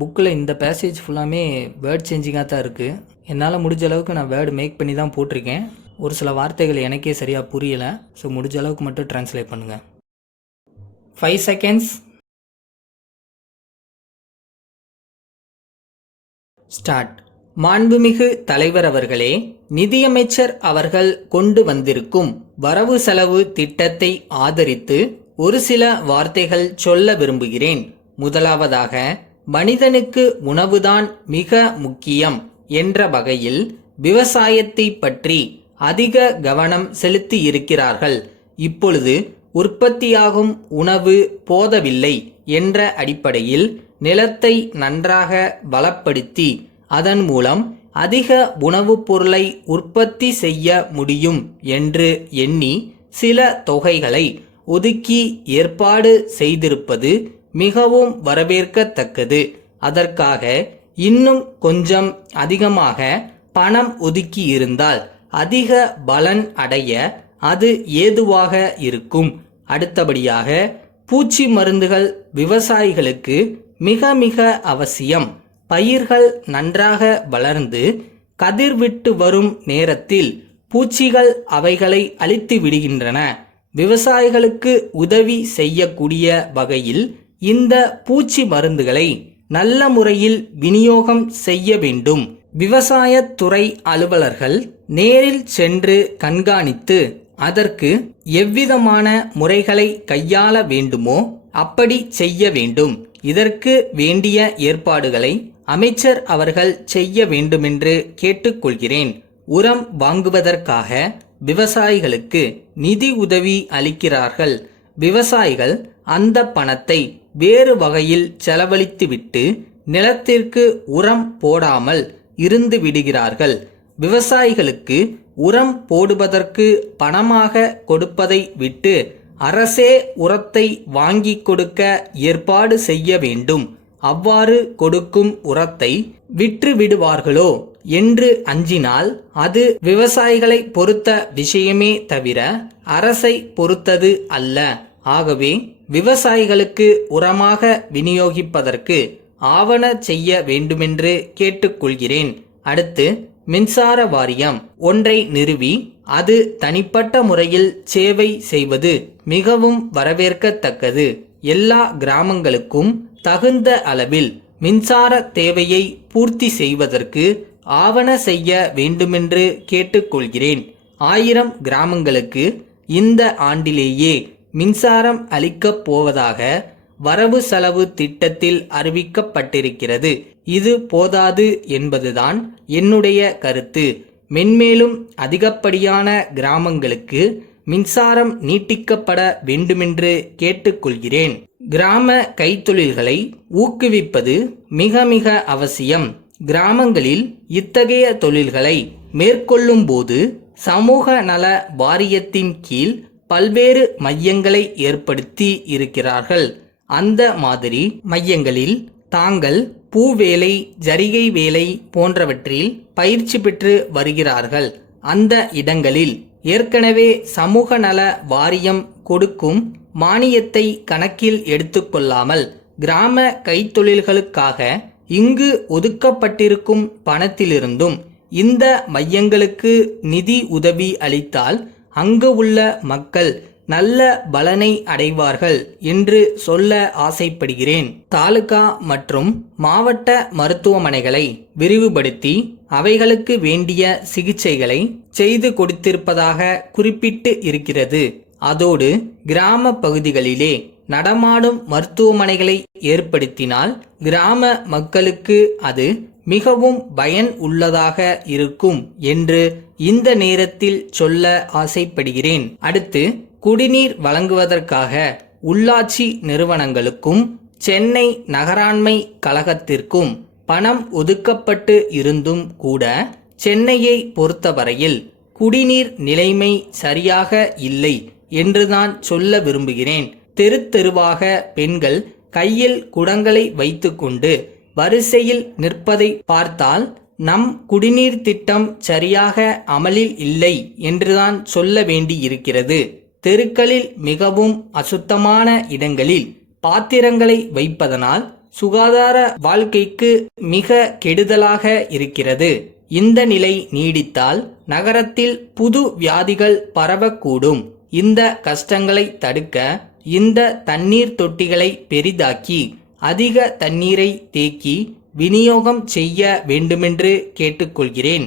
புக்கில் இந்த பேசேஜ் ஃபுல்லாமே வேர்ட் சேஞ்சிங்காக தான் இருக்குது. என்னால் முடிஞ்ச அளவுக்கு நான் வேர்டு மேக் பண்ணி தான் போட்டிருக்கேன். ஒரு சில வார்த்தைகள் எனக்கே சரியாக புரியலை. ஸோ முடிஞ்ச அளவுக்கு மட்டும் ட்ரான்ஸ்லேட் பண்ணுங்கள். 5 seconds. ஸ்டார்ட். மாண்புமிகு தலைவர் அவர்களே, நிதியமைச்சர் அவர்கள் கொண்டு வந்திருக்கும் வரவு செலவு திட்டத்தை ஆதரித்து ஒரு சில வார்த்தைகள் சொல்ல விரும்புகிறேன். முதலாவதாக, மனிதனுக்கு உணவுதான் மிக முக்கியம் என்ற வகையில் விவசாயத்தை பற்றி அதிக கவனம் செலுத்தி இருக்கிறார்கள். இப்பொழுது உற்பத்தியாகும் உணவு போதவில்லை என்ற அடிப்படையில் நிலத்தை நன்றாக வளப்படுத்தி அதன் மூலம் அதிக உணவுப் பொருளை உற்பத்தி செய்ய முடியும் என்று எண்ணி சில தொகைகளை ஒதுக்கி ஏற்பாடு செய்திருப்பது மிகவும் வரவேற்கத்தக்கது. அதற்காக இன்னும் கொஞ்சம் அதிகமாக பணம் ஒதுக்கி இருந்தால் அதிக பலன் அடைய அது ஏதுவாக இருக்கும். அடுத்தபடியாக, பூச்சி மருந்துகள் விவசாயிகளுக்கு மிக மிக அவசியம். பயிர்கள் நன்றாக வளர்ந்து கதிர்விட்டு வரும் நேரத்தில் பூச்சிகள் அவைகளை அழித்து விடுகின்றன. விவசாயிகளுக்கு உதவி செய்யக்கூடிய வகையில் இந்த பூச்சி மருந்துகளை நல்ல முறையில் விநியோகம் செய்ய வேண்டும். விவசாயத்துறை அலுவலர்கள் நேரில் சென்று கண்காணித்து அதற்கு எவ்விதமான முறைகளை கையாள வேண்டுமோ அப்படி செய்ய வேண்டும். இதற்கு வேண்டிய ஏற்பாடுகளை அமைச்சர் அவர்கள் செய்ய வேண்டுமென்று கேட்டுக்கொள்கிறேன். உரம் வாங்குவதற்காக விவசாயிகளுக்கு நிதி உதவி அளிக்கிறார்கள். விவசாயிகள் அந்த பணத்தை வேறு வகையில் செலவழித்துவிட்டு நிலத்திற்கு உரம் போடாமல் இருந்து விடுகிறார்கள். விவசாயிகளுக்கு உரம் போடுவதற்கு பணமாக கொடுப்பதை விட்டு அரசே உரத்தை வாங்கி கொடுக்க ஏற்பாடு செய்ய வேண்டும். அவ்வாறு கொடுக்கும் உரத்தை விற்று விடுவார்களோ என்று அஞ்சினால் அது விவசாயிகளை பொறுத்த விஷயமே தவிர அரசை பொறுத்தது அல்ல. ஆகவே விவசாயிகளுக்கு உரமாக விநியோகிப்பதற்கு ஆவண செய்ய வேண்டுமென்று கேட்டுக்கொள்கிறேன். அடுத்து, மின்சார வாரியம் ஒன்றை நிறுவி அது தனிப்பட்ட முறையில் சேவை செய்வது மிகவும் வரவேற்கத்தக்கது. எல்லா கிராமங்களுக்கும் தகுந்த அளவில் மின்சார தேவையை பூர்த்தி செய்வதற்கு ஆவண செய்ய வேண்டுமென்று கேட்டுக்கொள்கிறேன். 1000 கிராமங்களுக்கு இந்த ஆண்டிலேயே மின்சாரம் அளிக்கப் போவதாக வரவு செலவு திட்டத்தில் அறிவிக்கப்பட்டிருக்கிறது. இது போதாது என்பதுதான் என்னுடைய கருத்து. மென்மேலும் அதிகப்படியான கிராமங்களுக்கு மின்சாரம் நீட்டிக்கப்பட வேண்டுமென்று கேட்டுக்கொள்கிறேன். கிராம கைத்தொழில்களை ஊக்குவிப்பது மிக மிக அவசியம். கிராமங்களில் இத்தகைய தொழில்களை மேற்கொள்ளும் போது சமூக நல வாரியத்தின் கீழ் பல்வேறு மையங்களை ஏற்படுத்தி இருக்கிறார்கள். அந்த மாதிரி மையங்களில் தாங்கள் பூவேலை, ஜரிகை வேலை போன்றவற்றில் பயிற்சி பெற்று வருகிறார்கள். அந்த இடங்களில் ஏற்கனவே சமூக நல வாரியம் கொடுக்கும் மானியத்தை கணக்கில் எடுத்துக்கொள்ளாமல் கிராம கைத்தொழில்களுக்காக இங்கு ஒதுக்கப்பட்டிருக்கும் பணத்திலிருந்தும் இந்த மையங்களுக்கு நிதி உதவி அளித்தால் அங்கு உள்ள மக்கள் நல்ல பலனை அடைவார்கள் என்று சொல்ல ஆசைப்படுகிறேன். தாலுகா மற்றும் மாவட்ட மருத்துவமனைகளை விரிவுபடுத்தி அவைகளுக்கு வேண்டிய சிகிச்சைகளை செய்து கொடுத்திருப்பதாக குறிப்பிட்டு இருக்கிறது. அதோடு கிராம பகுதிகளிலே நடமாடும் மருத்துவமனைகளை ஏற்படுத்தினால் கிராம மக்களுக்கு அது மிகவும் பயன் உள்ளதாக இருக்கும் என்று இந்த நேரத்தில் சொல்ல ஆசைப்படுகிறேன். அடுத்து, குடிநீர் வழங்குவதற்காக உள்ளாட்சி நிறுவனங்களுக்கும் சென்னை நகராண்மை கழகத்திற்கும் பணம் ஒதுக்கப்பட்டு இருந்தும் கூட சென்னையை பொறுத்தவரையில் குடிநீர் நிலைமை சரியாக இல்லை என்றுதான் சொல்ல விரும்புகிறேன். தெரு தெருவாக பெண்கள் கையில் குடங்களை வைத்துக்கொண்டு வரிசையில் நிற்பதை பார்த்தால் நம் குடிநீர் திட்டம் சரியாக அமலில் இல்லை என்றுதான் சொல்ல வேண்டியிருக்கிறது. தெருக்களில் மிகவும் அசுத்தமான இடங்களில் பாத்திரங்களை வைப்பதனால் சுகாதார வாழ்க்கைக்கு மிக கெடுதலாக இருக்கிறது. இந்த நிலை நீடித்தால் நகரத்தில் புது வியாதிகள் பரவக்கூடும். இந்த கஷ்டங்களை தடுக்க இந்த தண்ணீர் தொட்டிகளை பெரிதாக்கி அதிக தண்ணீரை தேக்கி விநியோகம் செய்ய வேண்டுமென்று கேட்டுக்கொள்கிறேன்.